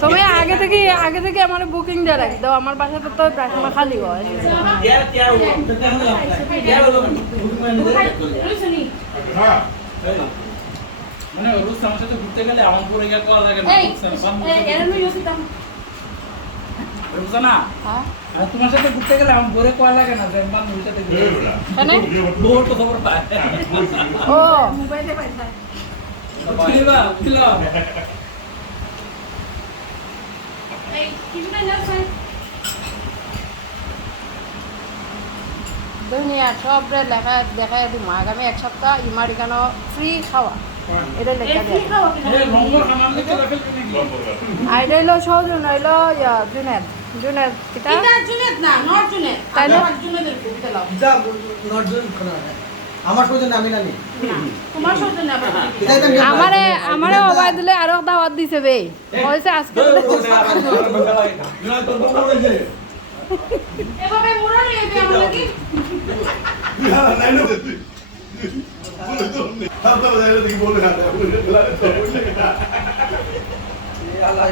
তুমি আগে থেকে আগে থেকে আমার বুকিং দিয়ে রাখি। দাও আমার বাসাটা তো প্রায় সময় খালি হয়। মানে রোজ আমার সাথে ঘুরতে গেলে আমার পরে গিয়ে কল লাগে না রোজানা আর তোমার সাথে ঘুরতে গেলে আমার পরে কল লাগে না যে বান্ধবীর সাথে বউর তো খবর পায়। ও। বুঝলিবা বুঝলাম দুনিয়া সব রে লেখা দেখায় দিব। আগামী এক সপ্তাহ ইমারি কেন ফ্রি খাওয়া। এটা লেখা দেয় আর এটা হইল সৌজন হইল ইয়া জুনেদ। জুনেদ তাই না? খোনা আমার সৌজন্য আমি নানি এটাই তো আমারে আমারে অবাই দিলে আরও দাওয়াত দিছে বে হয়েছে আজকে না আল্লাহ